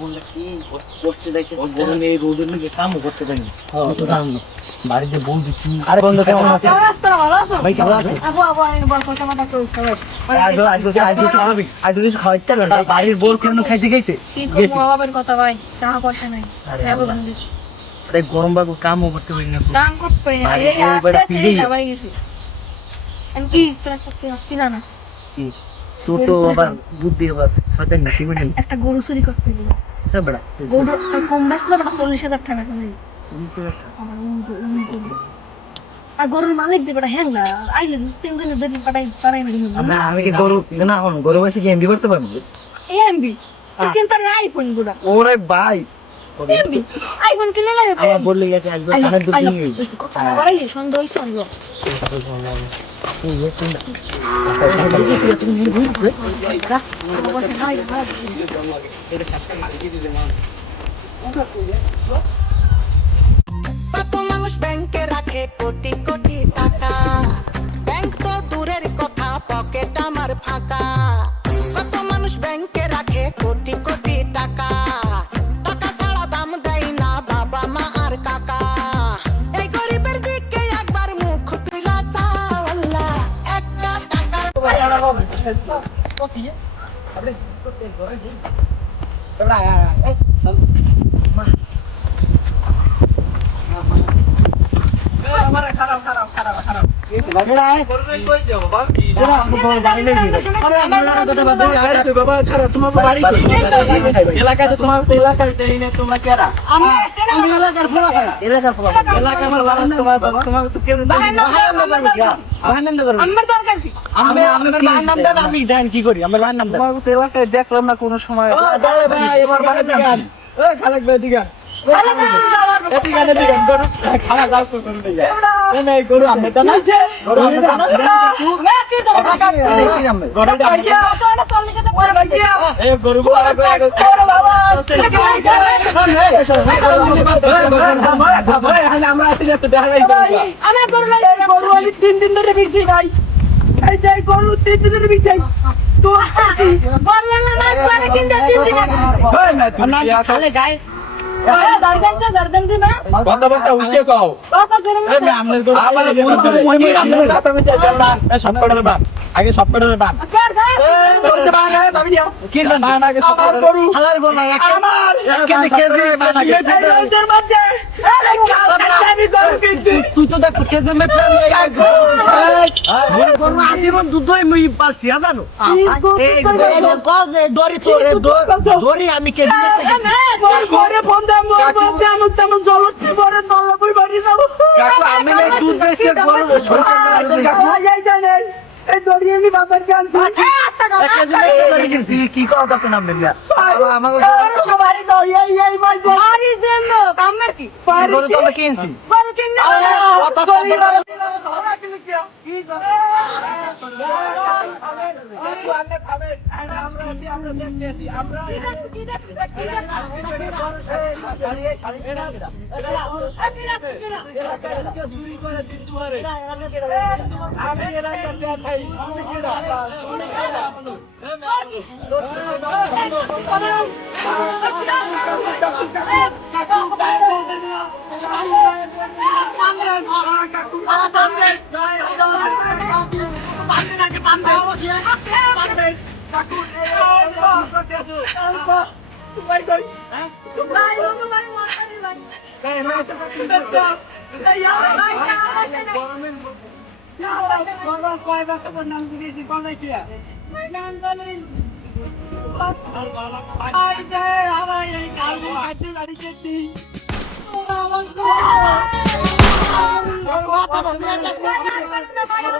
বললে কি করতে দেখে বলুন এই রোডের মধ্যে কামও করতে পারি তো জানো বাড়িতে বউ দিচ্ছি আরে বন্ধু কেমন আছে ভাই কেমন আছে আজ যদি খাওয়াইতে পারবেন বাড়ির বউ কেমন খাইতে খাইতে কথা ভাই টাকা পয়সা নাই আরে গরম বাবু কামও করতে পারি না কাম করতে পারি না কি তোরা সত্যি আসছি না তোর তো আবার বুদ্ধি আবার সাথে নাকি বলেন একটা গরু চুরি করতে গেল হ্যাঁ বড়া গরু কম বেচলো না 40,000 টাকা করে আর গরুর মালিক দিয়ে বড় হ্যাং না আইলে তিনজনে দেবি পাঠাই না আমি কি গরু না হন গরু বসে কি এমবি করতে পারবো এমবি কিন্তু আইফোন গুলা ওরে ভাই এমবি আইফোন কিনে লাগে আমার বললে গেছে একজন কানের দুধ নিয়ে পারাইলে সন্দেহ হইছে আনলো কত মানুষ ব্যাংকে রাখে কোটি কোটি টাকা ব্যাংক তো দূরের কথা পকেট আমার ফাঁকা কত মানুষ ব্যাংকে রাখে কোটি কোটি টাকা টাকা ছাড়া দাম দেয় না বাবা মা আর কাকা এই গরিবের দিকে একবার মুখ তুলা চাও আল্লাহ একটা টাকা কি করি আমার ভাইয়ের নাম দেখলাম না কোন সময় খালেক ভাই দিঘা গরু আমি তো না তিন দিন ধরে বিরছি ভাই এই যে গরু 3 দিন ধরে বিরছি তো খালে গায়ে আগে সব করে তুই তো দেখ আজীবন দুধ পাচ্ছি জানো দড়ি আমি কেজি আমি দুধ বেশি কি কথা নামবেন কিনছি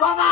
বাবা